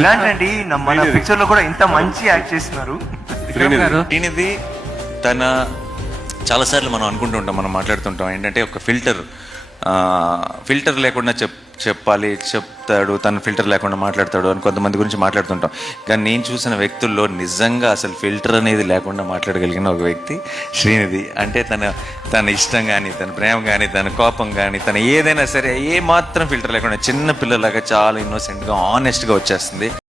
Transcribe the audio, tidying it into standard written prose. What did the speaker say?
ఇలాంటి మన పిక్చర్ లో కూడా ఇంత మంచి యాక్ట్ చేస్తున్నారు. శ్రీనిధి తన చాలాసార్లు మనం అనుకుంటూ ఉంటాం, మనం మాట్లాడుతుంటాం ఏంటంటే ఒక ఫిల్టర్ లేకుండా చెప్తాడు, తను ఫిల్టర్ లేకుండా మాట్లాడతాడు అని కొంతమంది గురించి మాట్లాడుతుంటాం. కానీ నేను చూసిన వ్యక్తుల్లో నిజంగా అసలు ఫిల్టర్ అనేది లేకుండా మాట్లాడగలిగిన ఒక వ్యక్తి శ్రీనిధి. అంటే తన ఇష్టం కానీ, తన ప్రేమ కానీ, తన కోపం కానీ, తన ఏదైనా సరే ఏ మాత్రం ఫిల్టర్ లేకుండా చిన్న పిల్లలాగా చాలా ఇన్నోసెంట్గా ఆనెస్ట్గా వచ్చేస్తుంది.